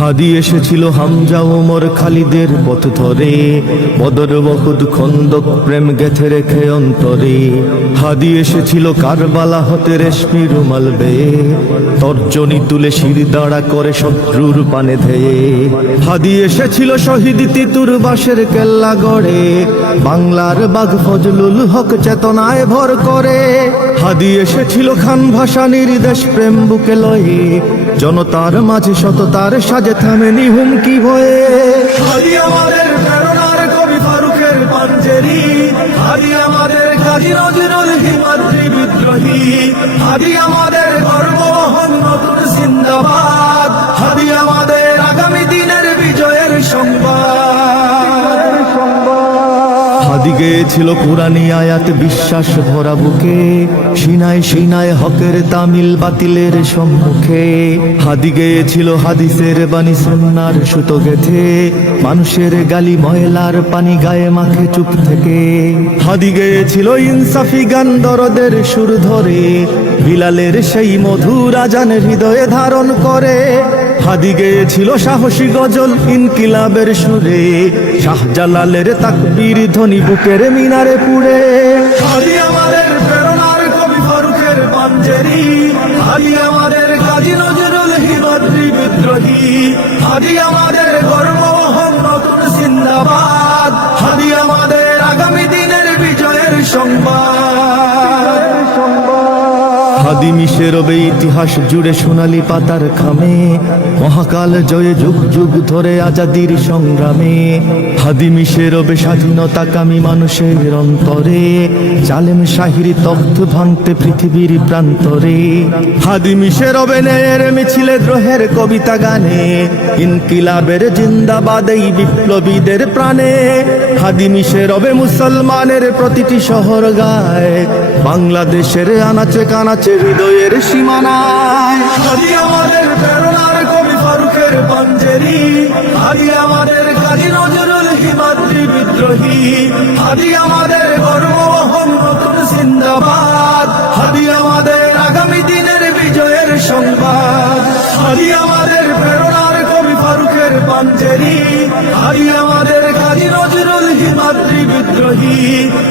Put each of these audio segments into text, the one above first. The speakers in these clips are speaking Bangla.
হাদি এসেছিল হামজা ওমর খালিদের পথ ধরে, বদর উহুদ খন্দক প্রেম গেথে রেখে অন্তরে। হাদি এসেছিল কারবালা হতে রেশমি রুমাল বেয়ে, তর্জনী তুলে শির দাঁড়া করে শত্রুর পানে ধেয়ে। হাদি এসেছিল শহীদ তিতুর বাঁশের কেল্লা গড়ে, বাংলার বাঘ ফজলুল হক চেতনায় ভর করে। হাদি এসেছিল খান ভাসানীর দেশ প্রেম বুকে লয়ে, জনতার মাঝে সততার সাজে থামেনি হুমকি ভয়ে। হাদি আমাদের প্রেরণার কবি ফারুকের পাঞ্জেরি, হাদি আমাদের কাজী নজরুল হিমাদ্রি বিদ্রোহী, হাদি আমাদের গর্ববহন নতুন জিন্দাবাদ, হাদি আমাদের আগামী দিনের বিজয়ের সংবাদ। হাদি গেয়েছিল কুরআনী আয়াত বিশ্বাস ভরা বুকে, সিনায় সিনায় হকের তামিল বাতিলের সম্মুখে। হাদি গেয়েছিল হাদিসের বাণী সুন্নাহর সুতো গেথে, মানুষের গালি ময়লার পানি গায়ে মাখে চুপ থেকে। হাদি গেয়েছিল ইনসাফি গান দরদের সুর ধরে, বিলালের সেই মধুর আজান হৃদয়ে ধারণ করে। হাদি গেয়েছিল সাহসী গজল ইনকিলাবের সুরে, শাহজালালের তাকবীর ধ্বনি বুকের মিনারে পুড়ে। হাদি আমাদের প্রেরণার কবি ফারুকের পাঞ্জেরি, হাদি আমাদের কাজী নজরুল হিমাদ্রি বিদ্রোহী, হাদি আমাদের গর্ববহন নতুন জিন্দাবাদ, হাদি আমাদের আগামী দিনের বিজয়ের সংবাদ। হাদি মিশে রবে ইতিহাস জুড়ে সোনালী পাতার খামে, মহাকাল জয়ে যুগ যুগ ধরে আজাদির সংগ্রামে। হাদি মিশে রবে স্বাধীনতাকামী মানুষের অন্তরে, জালেম শাহির তখ্ত ভাঙতে পৃথিবীর প্রান্তরে। হাদি মিশে রবে ন্যায়ের মিছিলে দ্রোহের কবিতা গানে, ইনকিলাবের জিন্দাবাদ এই বিপ্লবীদের প্রাণে। হাদি মিশে রবে মুসলমানের প্রতিটি শহর গায়, বাংলাদেশের আনাচে কানাচে হৃদয়ের সীমানায়। হাদি আমাদের প্রেরণার কবি ফারুকের পাঞ্জেরি, হাদি আমাদের কাজী নজরুল হিমাদ্রি বিদ্রোহী, হাদি আমাদের গর্ববহন নতুন জিন্দাবাদ, হাদি আমাদের আগামী দিনের বিজয়ের সংবাদ। হাদি আমাদের প্রেরণার কবি ফারুকের পাঞ্জেরি, হাদি আমাদের কাজী নজরুল হিমাদ্রি বিদ্রোহী,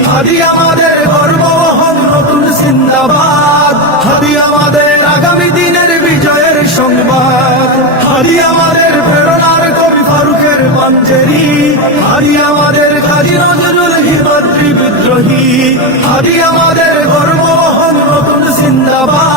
হাদি আমাদের গর্ববহন নতুন জিন্দাবাদ, হাদি আমাদের আগামী দিনের বিজয়ের সংবাদ। হাদি আমাদের প্রেরণার কবি ফারুকের পাঞ্জেরি, হাদি আমাদের কাজী নজরুল হিমাদ্রি বিদ্রোহী, হাদি আমাদের গর্ববহন নতুন জিন্দাবাদ।